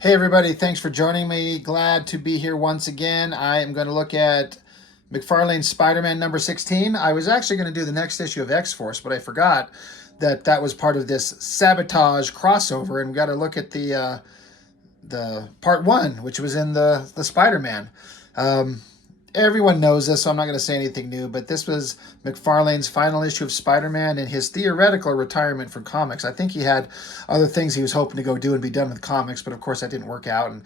Hey everybody, thanks for joining me. Glad to be here once again. I am going to look at McFarlane's Spider-Man number 16. I was actually going to do the next issue of X-Force, but I forgot that that was part of this sabotage crossover, and we got to look at the part one, which was in the Spider-Man. Um, Everyone knows this, so I'm not going to say anything new, but this was McFarlane's final issue of Spider-Man and his theoretical retirement from comics. I think he had other things he was hoping to go do and be done with comics, but of course that didn't work out, and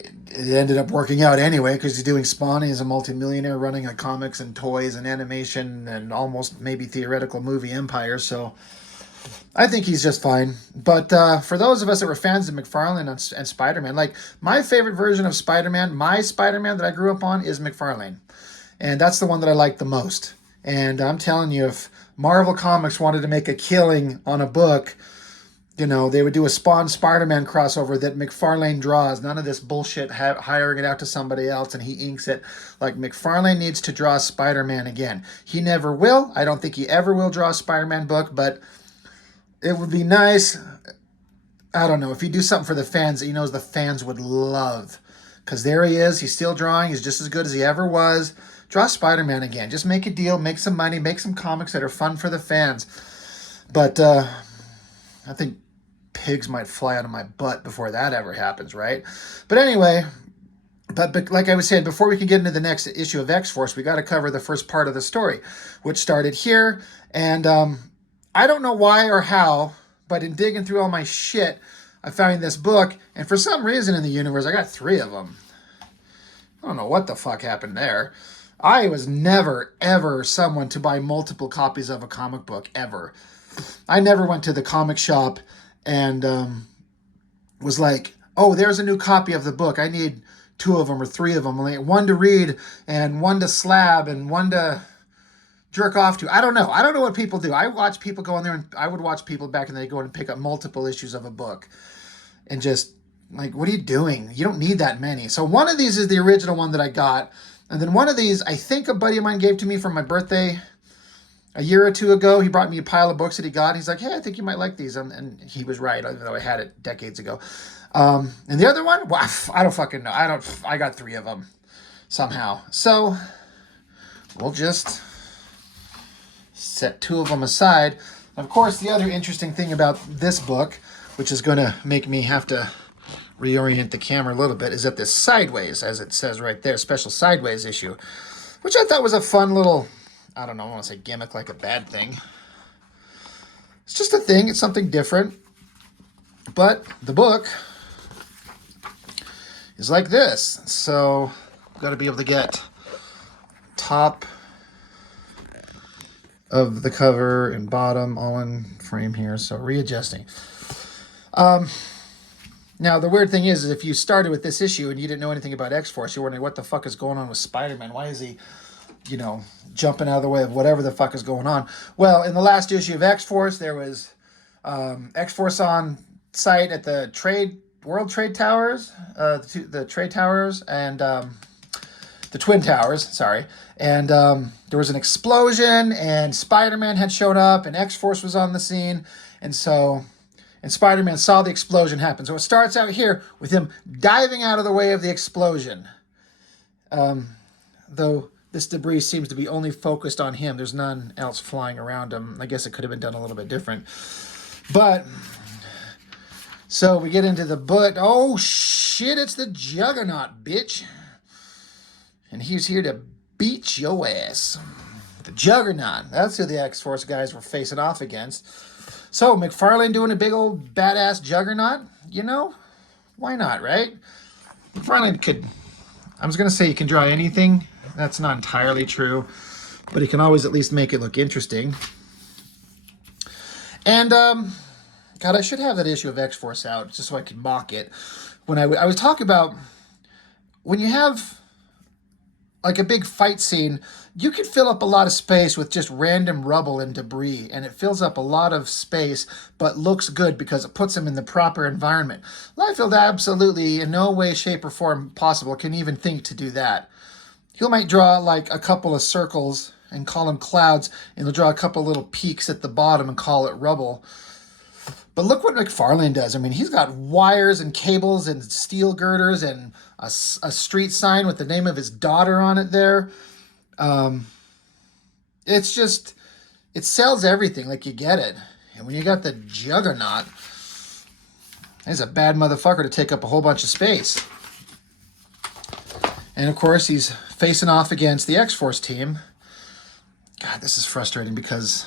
it ended up working out anyway because he's doing Spawn. He's a multimillionaire running a comics and toys and animation and almost maybe theoretical movie empire, so I think he's just fine. But for those of us that were fans of McFarlane and Spider-Man, like my favorite version of Spider-Man, my Spider-Man that I grew up on is McFarlane. And that's the one that I like the most. And I'm telling you, if Marvel Comics wanted to make a killing on a book, you know, they would do a Spawn Spider-Man crossover that McFarlane draws. None of this bullshit hiring it out to somebody else and he inks it. Like, McFarlane needs to draw Spider-Man again. He never will. I don't think he ever will draw a Spider-Man book, but it would be nice. I don't know, if you do something for the fans that he knows the fans would love. Because there he is. He's still drawing. He's just as good as he ever was. Draw Spider-Man again. Just make a deal. Make some money. Make some comics that are fun for the fans. But I think pigs might fly out of my butt before that ever happens, right? But anyway, but like I was saying, before we can get into the next issue of X-Force, we got to cover the first part of the story, which started here. And I don't know why or how, but in digging through all my shit, I found this book, and for some reason in the universe, I got 3 of them. I don't know what the fuck happened there. I was never, ever someone to buy multiple copies of a comic book, ever. I never went to the comic shop and was like, oh, there's a new copy of the book. I need 2 of them or 3 of them. Like, one to read and one to slab and one to jerk off to. I don't know. I don't know what people do. I watch people go in there, and I would watch people back in the day go and pick up multiple issues of a book and just like, what are you doing? You don't need that many. So one of these is the original one that I got. And then one of these, I think a buddy of mine gave to me for my birthday a year or 2 ago. He brought me a pile of books that he got. He's like, hey, I think you might like these. And he was right, even though I had it decades ago. And the other one, well, I don't fucking know. I got 3 of them somehow. So we'll just set 2 of them aside. Of course, the other interesting thing about this book, which is going to make me have to reorient the camera a little bit, is that this sideways, as it says right there, special sideways issue, which I thought was a fun little, I don't know, I want to say gimmick like a bad thing. It's just a thing. It's something different. But the book is like this. So I've got to be able to get top of the cover and bottom all in frame here. So readjusting. Now, the weird thing is if you started with this issue and you didn't know anything about X-Force, you're wondering what the fuck is going on with Spider-Man. Why is he, you know, jumping out of the way of whatever the fuck is going on? Well, in the last issue of X-Force, there was X-Force on site at the World Trade Towers, the Trade Towers, and the Twin Towers, sorry. And there was an explosion, and Spider-Man had shown up, and X-Force was on the scene, and Spider-Man saw the explosion happen. So it starts out here with him diving out of the way of the explosion. Though this debris seems to be only focused on him. There's none else flying around him. I guess it could have been done a little bit different. But, so we get into the book. Oh, shit, it's the Juggernaut, bitch. And he's here to beat your ass. The Juggernaut. That's who the X-Force guys were facing off against. So, McFarlane doing a big old badass Juggernaut? You know, why not, right? McFarlane could, I was going to say he can draw anything. That's not entirely true. But he can always at least make it look interesting. And, God, I should have that issue of X-Force out just so I could mock it. When I was talking about, when you have like a big fight scene, you can fill up a lot of space with just random rubble and debris, and it fills up a lot of space, but looks good because it puts them in the proper environment. Liefeld absolutely, in no way, shape, or form possible, can even think to do that. He might draw like a couple of circles and call them clouds, and he'll draw a couple little peaks at the bottom and call it rubble. But look what McFarlane does. I mean, he's got wires and cables and steel girders and a street sign with the name of his daughter on it there. It's just, it sells everything like you get it. And when you got the Juggernaut, he's a bad motherfucker to take up a whole bunch of space. And of course, he's facing off against the X-Force team. God, this is frustrating because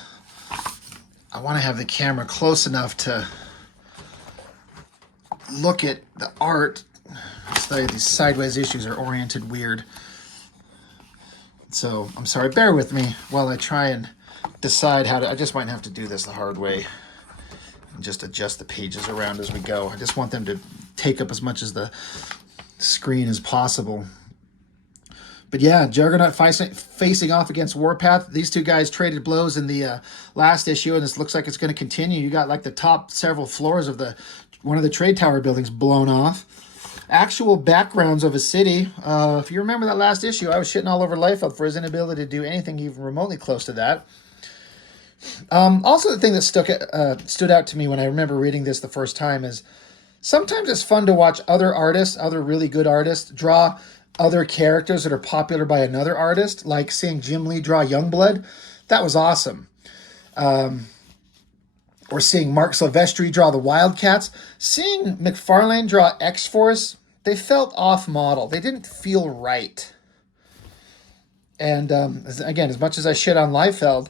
I want to have the camera close enough to look at the art. These sideways issues are oriented weird. So I'm sorry, bear with me while I try and decide how to, I just might have to do this the hard way and just adjust the pages around as we go. I just want them to take up as much as the screen as possible. But yeah, Juggernaut facing off against Warpath. These two guys traded blows in the last issue, and this looks like it's going to continue. You got like the top several floors of one of the trade tower buildings blown off. Actual backgrounds of a city. If you remember that last issue, I was shitting all over Liefeld for his inability to do anything even remotely close to that. Also, the thing that stood out to me when I remember reading this the first time is sometimes it's fun to watch other artists, other really good artists, draw other characters that are popular by another artist, like seeing Jim Lee draw Youngblood. That was awesome. Or seeing Mark Silvestri draw the Wildcats. Seeing McFarlane draw X-Force, they felt off-model. They didn't feel right. And again, as much as I shit on Liefeld,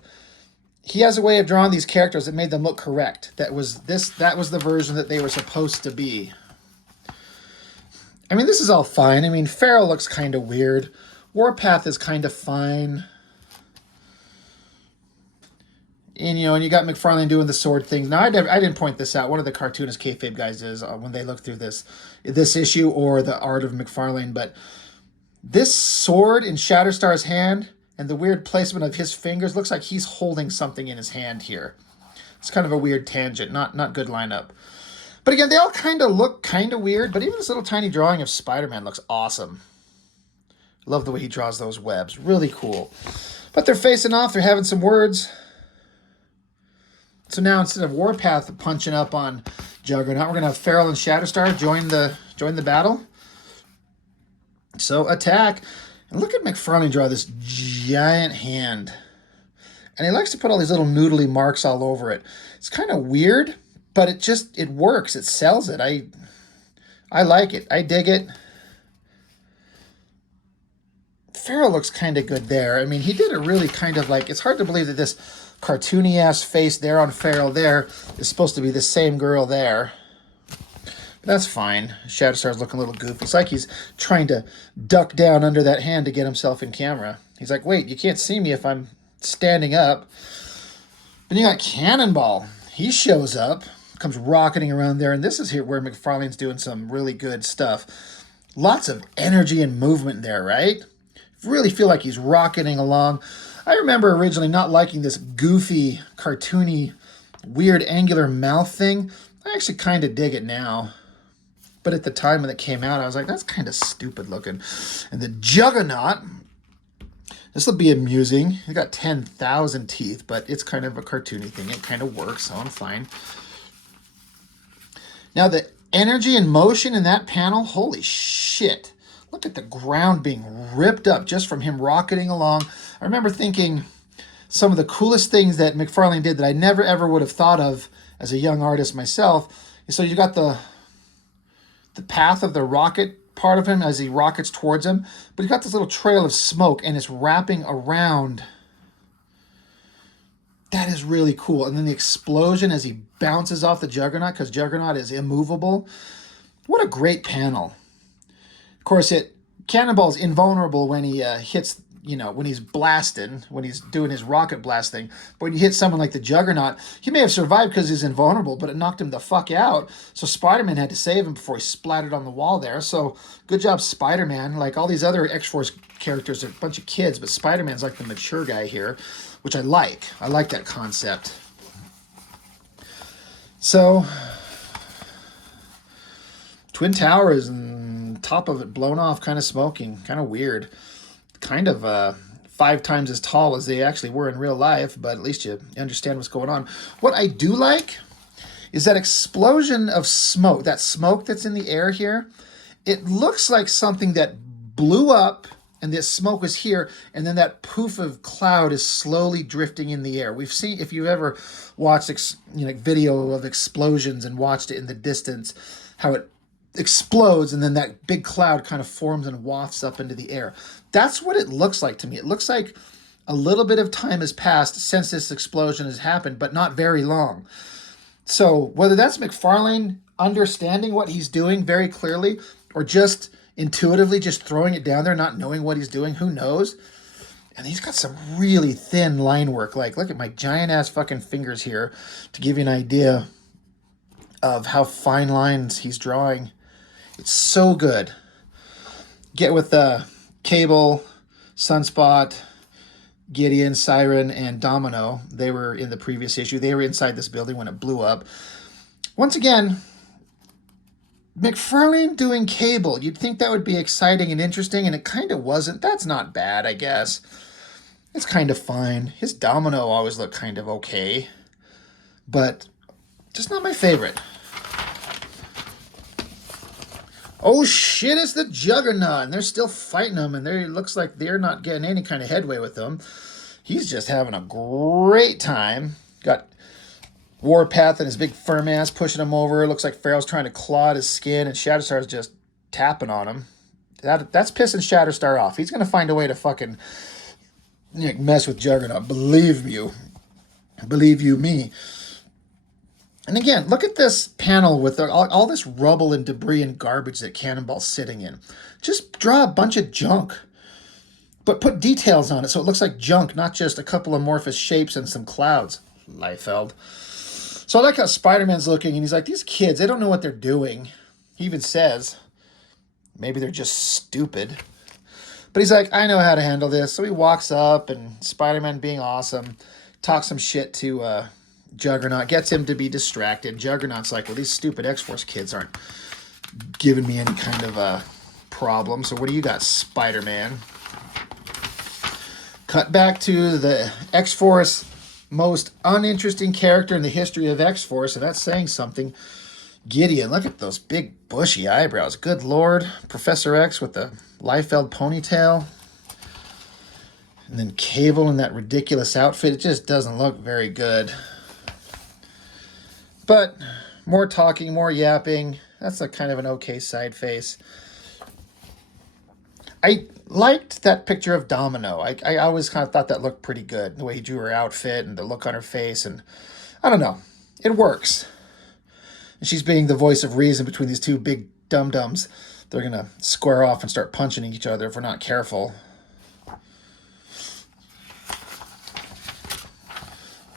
he has a way of drawing these characters that made them look correct. That was the version that they were supposed to be. I mean, this is all fine. I mean, Farrell looks kind of weird. Warpath is kind of fine. And, and you got McFarlane doing the sword things. Now, I didn't point this out. One of the cartoonist kayfabe guys is when they look through this issue or the art of McFarlane. But this sword in Shatterstar's hand and the weird placement of his fingers looks like he's holding something in his hand here. It's kind of a weird tangent. Not good lineup. But again, they all kind of look kind of weird. But even this little tiny drawing of Spider-Man looks awesome. Love the way he draws those webs. Really cool. But they're facing off. They're having some words. So now instead of Warpath punching up on Juggernaut, we're going to have Farrell and Shatterstar join the battle. So attack. And look at McFarlane draw this giant hand. And he likes to put all these little noodly marks all over it. It's kind of weird, but it works. It sells it. I like it. I dig it. Farrell looks kind of good there. I mean, he did it really kind of like, it's hard to believe that this cartoony-ass face there on Farrell there is supposed to be the same girl there. But that's fine. Shatterstar's looking a little goofy. It's like he's trying to duck down under that hand to get himself in camera. He's like, wait, you can't see me if I'm standing up. Then you got Cannonball. He shows up, comes rocketing around there, and this is here where McFarlane's doing some really good stuff. Lots of energy and movement there, right? Really feel like he's rocketing along. I remember originally not liking this goofy, cartoony, weird angular mouth thing. I actually kind of dig it now. But at the time when it came out, I was like, that's kind of stupid looking. And the Juggernaut, this will be amusing. It got 10,000 teeth, but it's kind of a cartoony thing. It kind of works, so I'm fine. Now the energy and motion in that panel, holy shit. Look at the ground being ripped up just from him rocketing along. I remember thinking some of the coolest things that McFarlane did that I never ever would have thought of as a young artist myself. So you got the path of the rocket part of him as he rockets towards him, but you got this little trail of smoke and it's wrapping around. That is really cool. And then the explosion as he bounces off the Juggernaut, because Juggernaut is immovable. What a great panel. Of course, Cannonball's invulnerable when he hits, when he's blasting, when he's doing his rocket blast thing. But when you hit someone like the Juggernaut, he may have survived because he's invulnerable, but it knocked him the fuck out. So Spider-Man had to save him before he splattered on the wall there. So good job, Spider-Man. Like all these other X-Force characters are a bunch of kids, but Spider-Man's like the mature guy here, which I like. I like that concept. So Twin Towers and top of it blown off, kind of smoking, kind of weird. Kind of 5 times as tall as they actually were in real life, but at least you understand what's going on. What I do like is that explosion of smoke, that smoke that's in the air here. It looks like something that blew up and this smoke was here, and then that poof of cloud is slowly drifting in the air. We've seen, if you've ever watched video of explosions and watched it in the distance, how it explodes and then that big cloud kind of forms and wafts up into the air. That's what it looks like to me. It looks like a little bit of time has passed since this explosion has happened, but not very long. So whether that's McFarlane understanding what he's doing very clearly, or just intuitively just throwing it down there, not knowing what he's doing, who knows? And he's got some really thin line work. Like, look at my giant ass fucking fingers here to give you an idea of how fine lines he's drawing. It's so good. Get with Cable, Sunspot, Gideon, Siren, and Domino. They were in the previous issue. They were inside this building when it blew up. Once again, McFarlane doing Cable. You'd think that would be exciting and interesting, and it kind of wasn't. That's not bad, I guess. It's kind of fine. His Domino always looked kind of okay, but just not my favorite. Oh shit, it's the Juggernaut, and they're still fighting him, and it looks like they're not getting any kind of headway with him. He's just having a great time. Got Warpath and his big firm ass pushing him over. Looks like Pharaoh's trying to claw at his skin, and Shatterstar's just tapping on him. That's pissing Shatterstar off. He's going to find a way to fucking mess with Juggernaut. Believe you. Believe you me. And again, look at this panel with all this rubble and debris and garbage that Cannonball's sitting in. Just draw a bunch of junk, but put details on it so it looks like junk, not just a couple amorphous shapes and some clouds. Liefeld. So I like how Spider-Man's looking, and he's like, these kids, they don't know what they're doing. He even says, maybe they're just stupid. But he's like, I know how to handle this. So he walks up, and Spider-Man being awesome, talks some shit to Juggernaut, gets him to be distracted. Juggernaut's like, well, these stupid X-Force kids aren't giving me any kind of problem. So what do you got, Spider-Man? Cut back to the X-Force most uninteresting character in the history of X-Force, and that's saying something. Gideon, look at those big bushy eyebrows. Good Lord. Professor X with the Liefeld ponytail. And then Cable in that ridiculous outfit. It just doesn't look very good. But more talking, more yapping. That's a kind of an okay side face. I liked that picture of Domino. I always kind of thought that looked pretty good. The way he drew her outfit and the look on her face. And I don't know. It works. And she's being the voice of reason between these two big dum-dums. They're going to square off and start punching each other if we're not careful.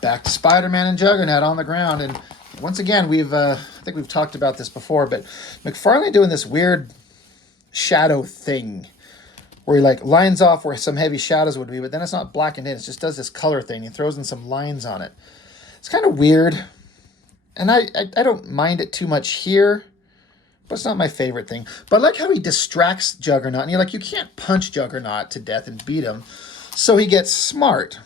Back to Spider-Man and Juggernaut on the ground. And once again, I think we've talked about this before, but McFarlane doing this weird shadow thing where he like lines off where some heavy shadows would be, but then it's not blackened in. It just does this color thing. He throws in some lines on it. It's kind of weird. And I don't mind it too much here, but it's not my favorite thing. But I like how he distracts Juggernaut. And you're like, you can't punch Juggernaut to death and beat him. So he gets smart,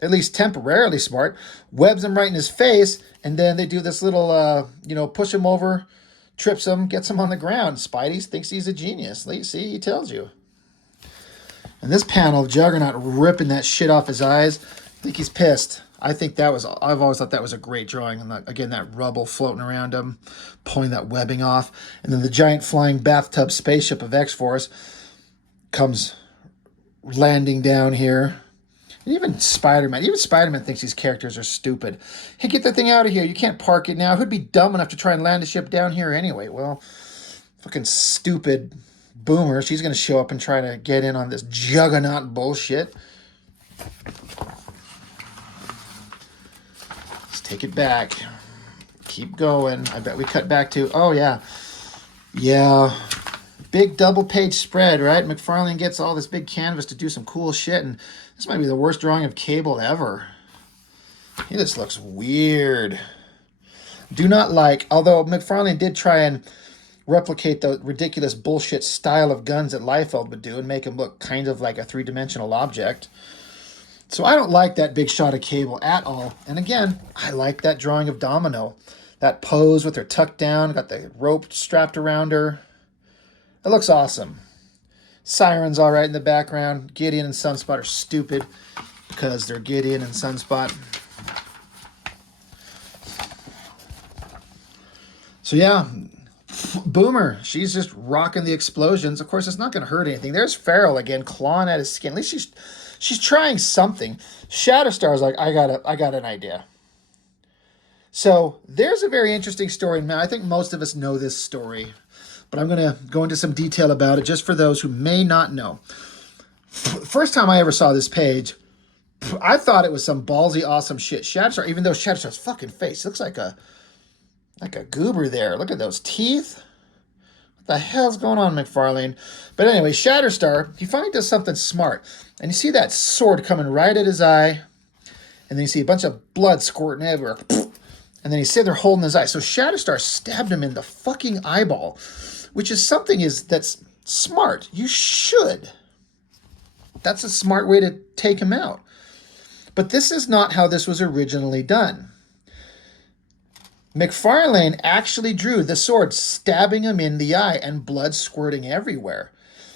at least temporarily smart, webs him right in his face, and then they do this little, push him over, trips him, gets him on the ground. Spidey thinks he's a genius. See, he tells you. And this panel of Juggernaut ripping that shit off his eyes, I think he's pissed. I've always thought that was a great drawing. And again, that rubble floating around him, pulling that webbing off. And then the giant flying bathtub spaceship of X-Force comes landing down here. Even Spider-Man thinks these characters are stupid. Hey, get that thing out of here. You can't park it now. Who'd be dumb enough to try and land a ship down here anyway? Well, fucking stupid Boomer. She's going to show up and try to get in on this Juggernaut bullshit. Let's take it back. Keep going. I bet we cut back to, oh, yeah. Yeah. Big double-page spread, right? McFarlane gets all this big canvas to do some cool shit, and this might be the worst drawing of Cable ever. This looks weird. Do not like, although McFarlane did try and replicate the ridiculous bullshit style of guns that Liefeld would do and make him look kind of like a three-dimensional object. So I don't like that big shot of Cable at all. And again, I like that drawing of Domino. that pose with her tucked down, got the rope strapped around her. It looks awesome. Siren's all right in the background. Gideon and Sunspot are stupid because they're Gideon and Sunspot. So yeah, Boomer, she's just rocking the explosions. Of course, it's not going to hurt anything. There's Farrell again, clawing at his skin. At least she's trying something. Shatterstar's like, I got an idea. So there's a very interesting story. Now, I think most of us know this story, but I'm going to go into some detail about it just for those who may not know. First time I ever saw this page, I thought it was some ballsy, awesome shit. Shatterstar, even though Shatterstar's fucking face looks like a goober there. Look at those teeth. What the hell's going on, McFarlane? But anyway, Shatterstar, he finally does something smart. And you see that sword coming right at his eye. And then you see a bunch of blood squirting everywhere. And then he's sitting there holding his eye. So Shatterstar stabbed him in the fucking eyeball, which is something that's smart. You should. That's a smart way to take him out. But this is not how this was originally done. McFarlane actually drew the sword stabbing him in the eye and blood squirting everywhere.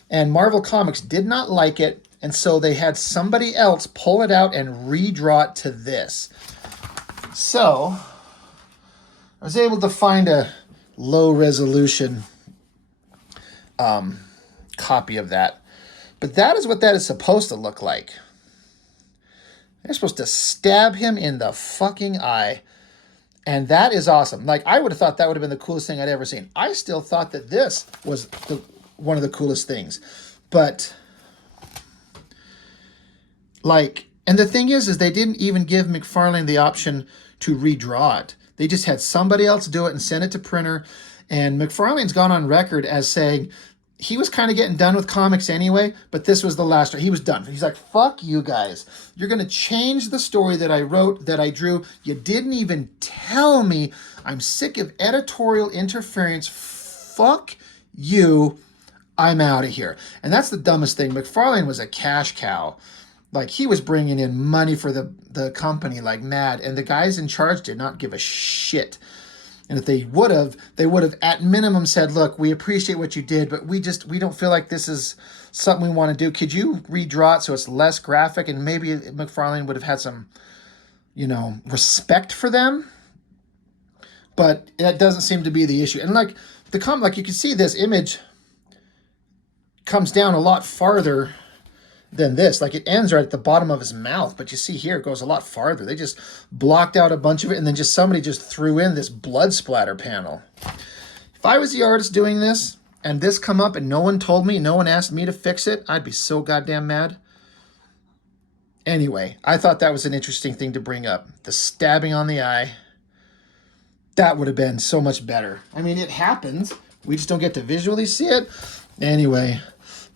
And Marvel Comics did not like it, and so they had somebody else pull it out and redraw it to this. So I was able to find a low resolution copy of that. But that is what that is supposed to look like. They're supposed to stab him in the fucking eye. And that is awesome. Like, I would have thought that would have been the coolest thing I'd ever seen. I still thought that this was one of the coolest things. But, like, and the thing is they didn't even give McFarlane the option to redraw it. They just had somebody else do it and send it to printer. And McFarlane's gone on record as saying he was kind of getting done with comics anyway, but this was the last. He was done. He's like, fuck you guys. You're going to change the story that I wrote, that I drew. You didn't even tell me. I'm sick of editorial interference. Fuck you. I'm out of here. And that's the dumbest thing. McFarlane was a cash cow. Like, he was bringing in money for the company like mad, and the guys in charge did not give a shit. And if they would have at minimum said, look, we appreciate what you did, but we don't feel like this is something we want to do. Could you redraw it so it's less graphic? And maybe McFarlane would have had some, respect for them. But that doesn't seem to be the issue. And like you can see this image comes down a lot farther than this. Like, it ends right at the bottom of his mouth, but you see here it goes a lot farther. They just blocked out a bunch of it, and then somebody just threw in this blood splatter panel. If I was the artist doing this and this come up and no one told me, no one asked me to fix it, I'd be so goddamn mad. Anyway, I thought that was an interesting thing to bring up. The stabbing on the eye. That would have been so much better. I mean, it happens. We just don't get to visually see it. Anyway,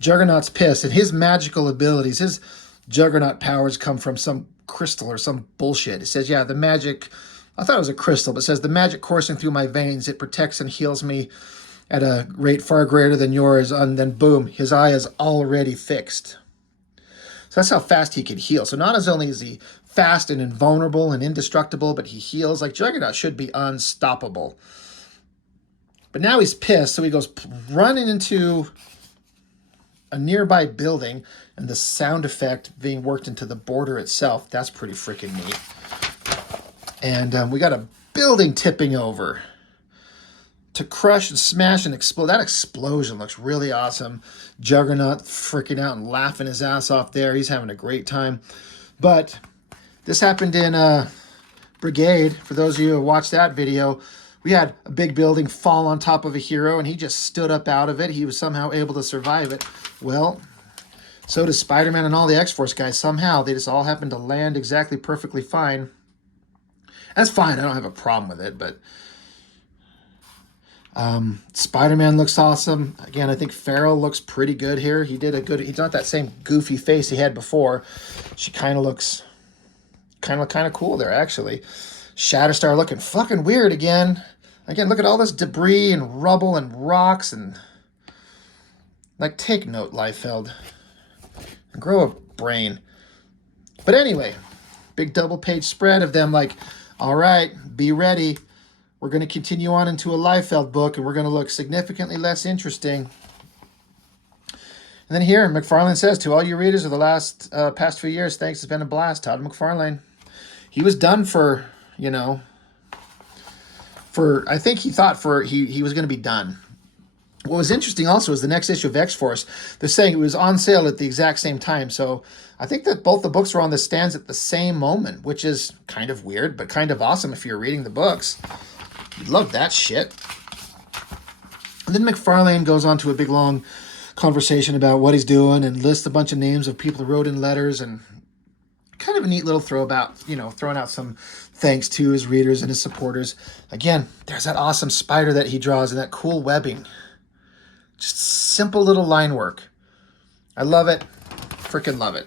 Juggernaut's pissed, and his magical abilities, his Juggernaut powers come from some crystal or some bullshit. It says, yeah, the magic, I thought it was a crystal, but it says, the magic coursing through my veins, it protects and heals me at a rate far greater than yours. And then boom, his eye is already fixed. So that's how fast he can heal. So not as only is he fast and invulnerable and indestructible, but he heals. Like, Juggernaut should be unstoppable. But now he's pissed, so he goes running into a nearby building, and the sound effect being worked into the border itself. That's pretty freaking neat. And we got a building tipping over to crush and smash and explode. That explosion looks really awesome. Juggernaut freaking out and laughing his ass off there. He's having a great time. But this happened in Brigade. For those of you who watched that video, we had a big building fall on top of a hero, and he just stood up out of it. He was somehow able to survive it. Well, so does Spider-Man and all the X-Force guys. Somehow, they just all happened to land exactly perfectly fine. That's fine. I don't have a problem with it, but Spider-Man looks awesome. Again, I think Farrell looks pretty good here. He's not that same goofy face he had before. She kind of looks kind of cool there, actually. Shatterstar looking fucking weird again. Again, look at all this debris and rubble and rocks and... Like, take note, Liefeld. Grow a brain. But anyway, big double-page spread of them like, all right, be ready. we're going to continue on into a Liefeld book, and we're going to look significantly less interesting. And then here, McFarlane says, to all you readers of the past few years, thanks. It's been a blast. Todd McFarlane. He was done for, I think he thought he was going to be done. What was interesting also is the next issue of X-Force. They're saying it was on sale at the exact same time. So I think that both the books were on the stands at the same moment, which is kind of weird, but kind of awesome if you're reading the books. You'd love that shit. And then McFarlane goes on to a big, long conversation about what he's doing and lists a bunch of names of people who wrote in letters, and kind of a neat little throwing out some thanks to his readers and his supporters. Again, there's that awesome spider that he draws and that cool webbing. Just simple little line work. I love it. Freaking love it.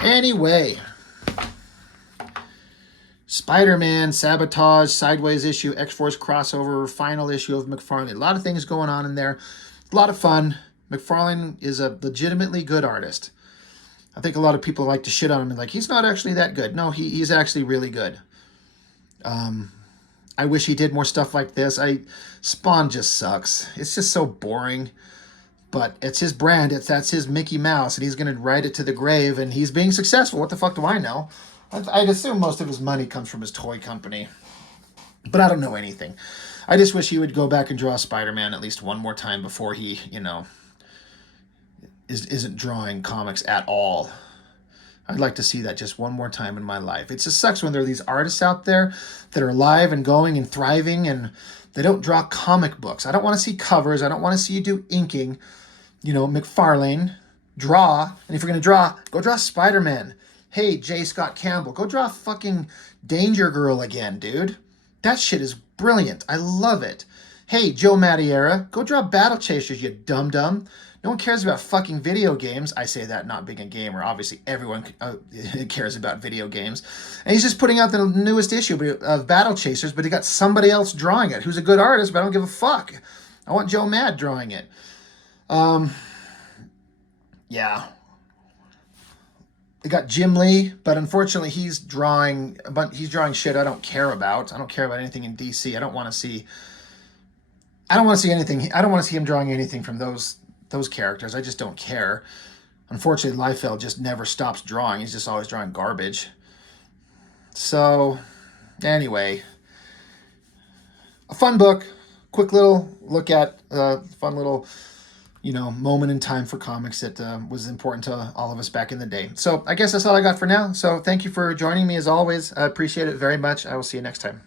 Anyway, Spider-Man, Sabotage, Sideways issue, X-Force crossover, final issue of McFarlane. A lot of things going on in there. A lot of fun. McFarlane is a legitimately good artist. I think a lot of people like to shit on him and like, he's not actually that good. No, he's actually really good. I wish he did more stuff like this. Spawn just sucks. It's just so boring. But it's his brand. That's his Mickey Mouse, and he's going to ride it to the grave, and he's being successful. What the fuck do I know? I'd assume most of his money comes from his toy company. But I don't know anything. I just wish he would go back and draw Spider-Man at least one more time before he, isn't drawing comics at all. I'd like to see that just one more time in my life. It just sucks when there are these artists out there that are alive and going and thriving, and they don't draw comic books. I don't want to see covers. I don't want to see you do inking. McFarlane, draw. And if you're going to draw, go draw Spider-Man. Hey, J. Scott Campbell, go draw fucking Danger Girl again, dude. That shit is brilliant. I love it. Hey, Joe Madureira, go draw Battle Chasers, you dum-dum. No one cares about fucking video games. I say that not being a gamer. Obviously, everyone cares about video games. And he's just putting out the newest issue of Battle Chasers, but he got somebody else drawing it who's a good artist, but I don't give a fuck. I want Joe Mad drawing it. Yeah. They got Jim Lee, but unfortunately he's drawing shit I don't care about. I don't care about anything in DC. I don't want to see anything. I don't want to see him drawing anything from those characters. I just don't care. Unfortunately, Liefeld just never stops drawing. He's just always drawing garbage. So, anyway, a fun book. Quick little look at fun little, moment in time for comics that was important to all of us back in the day. So I guess that's all I got for now. So thank you for joining me as always. I appreciate it very much. I will see you next time.